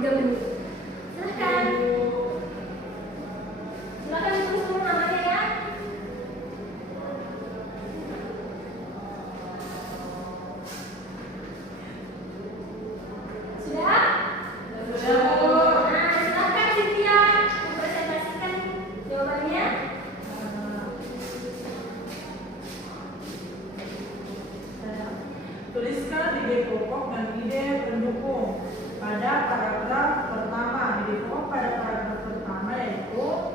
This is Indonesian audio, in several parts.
3 menit. Silahkan. Silahkan tulis semua namanya ya. Sudah? Sudah, Bu. Nah, silahkan Cynthia mempresentasikan jawabannya. Tuliskan ide pokok dan ide pendukung pada paragraf pertama. Ide pokok pada paragraf pertama yaitu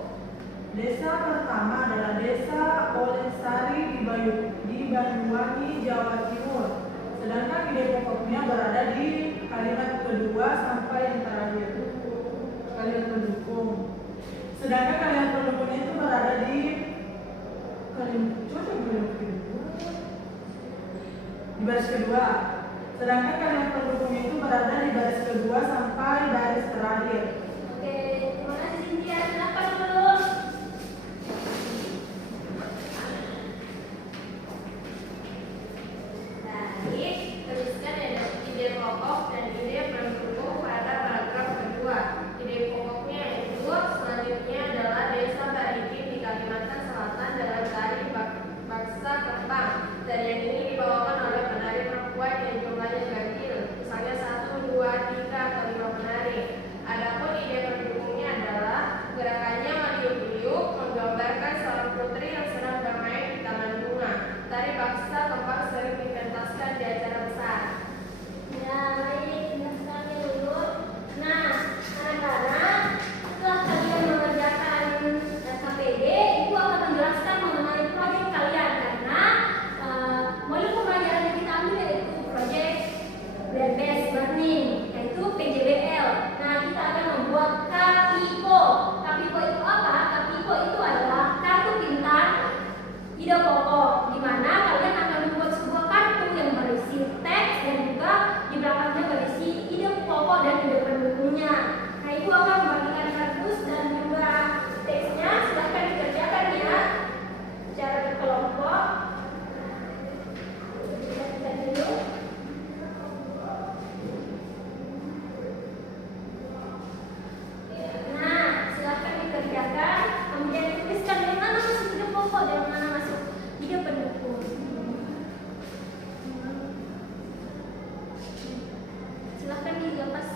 desa pertama adalah desa Olesari di Banyuwangi, Jawa Timur. Sedangkan ide pokoknya berada di kalimat kedua sampai yang terakhir. Kalimat pendukung. Sedangkan kalimat pendukungnya itu berada di kalimat di baris kedua. Sedangkan kalimat pendukungnya itu berada di baris kedua sampai baris terakhir. Oke, terima kasih Cynthia. Silahkan terus. Baik, tuliskan ide pokok dan ide pendukung pada paragraf kedua. Ide pokoknya itu selanjutnya adalah desa Bariki di Kalimantan Selatan dengan tari Baksa Kembang. Dan yang ini dibawakan oleh penari perempuan yang jumlahnya ganjil, misalnya 1, 2, 3 atau 5 penari. Adapun ide pendukungnya adalah gerakannya meliuk-liuk menggambarkan seorang putri yang sedang bermain di taman bunga. Tari Baksa Kembang sering dipentaskan di acara besar. Ya, baik. Indah sekali dulu. Nah, anak-anak, setelah kalian mengerjakan KPD, Ibu akan menjelaskan mengenai proyek kalian karena modul pembelajaran yang kita ambil yaitu proyek Based Learning, yaitu PJBL. Nah, kita akan membuat Kapipo. Kapipo itu apa? Kapipo itu adalah kartu pintar ide pokok, di mana kalian akan membuat sebuah kartu yang berisi teks dan juga di belakangnya berisi ide pokok dan ide pendukungnya. Nah, Ibu akan membagikan kardus dan juga teksnya. Silahkan dikerjakan ya secara berkelompok. Kita dulu. Nah, silahkan dikerjakan. Kemudian tuliskan yang mana masuk ide pokok dan yang mana masuk ide pendukung. Silahkan dilepas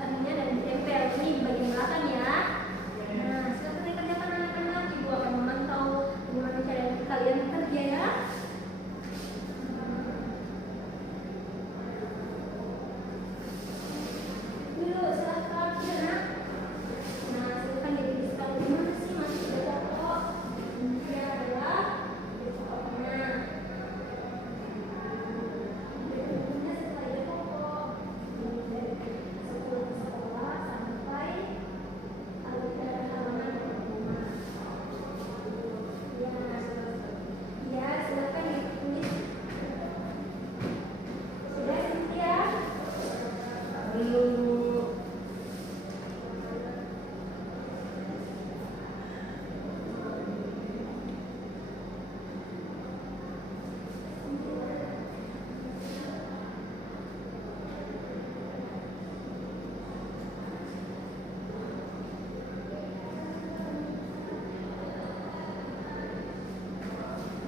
tadinya dan ditempel ini di bagian belakang ya. Nah, silahkan dikerjakan anak-anak. Ibu akan memantau bagaimana cara kalian bekerja ya. Dulu silahkan ya. Nah, silahkan dituliskan di mana sih masuk ide pokok. Ini adalah ide pokoknya. Ide pendukungnya setelah ide pokok. Dari sekolah sampai halaman rumah. Ya, silahkan ditulis. Sudah, Cynthia? Belum.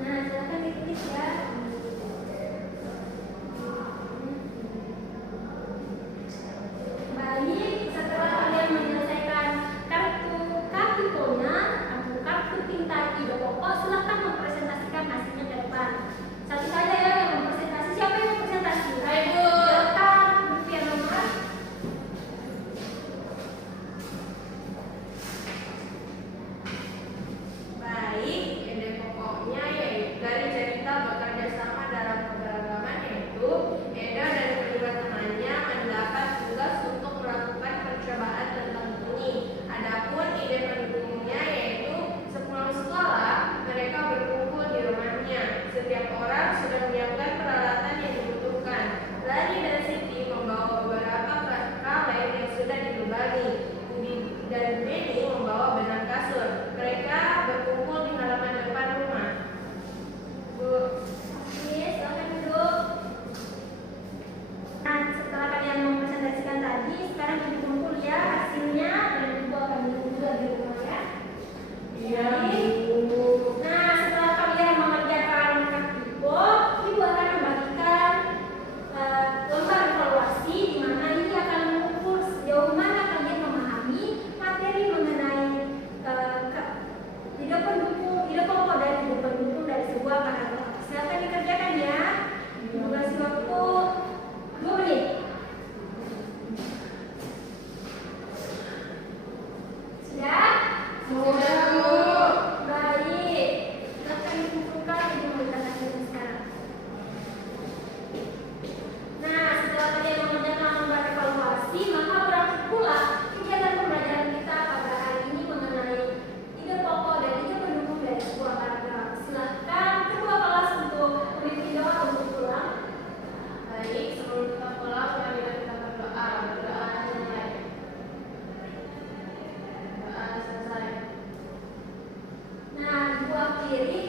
Nah, silahkan ditulis ya. Baik, setelah kalian menyelesaikan kartu Kapiponya atau kartu pintar ide pokok, silahkan mempresentasikan hasilnya ke depan. Satu saja ya yang mempresentasi. Siapa yang mempresentasi? Ayo, Bu. Silakan, Bu Fianoma. Baik, ide pokoknya yaitu dari cerita bekerja sama dalam keberagaman, yaitu Eda dan kedua temannya mendapat tugas untuk melakukan percobaan tentang bunyi. Adapun ide pendukungnya yaitu sepulang sekolah mereka berkumpul di rumahnya. Setiap orang sudah menyiapkan peralatan yang dibutuhkan. Lani dan Siti membawa beberapa kaleng yang sudah dilubangi. Dan Benny membawa benang kasur. Mereka berkumpul di halaman depan rumah. Bu, Oke, silakan duduk. Nah, setelah kalian mempresentasikan tadi, sekarang kita kumpul Sudah, Bu. Baik. Silakan dikumpulkan ibu membacakan sekarang. Nah, setelah kalian mengerjakan lembar evaluasi, maka berakhir pula kegiatan pembelajaran kita pada hari ini mengenai ide pokok dan ide pendukung dari sebuah paragraf. Silakan kedua kelas untuk memimpin doa untuk pulang. Baik, sebelum kita pulang, mari kita berdoa. Berdoa selesai. Doa selesai. Nah, di buah kiri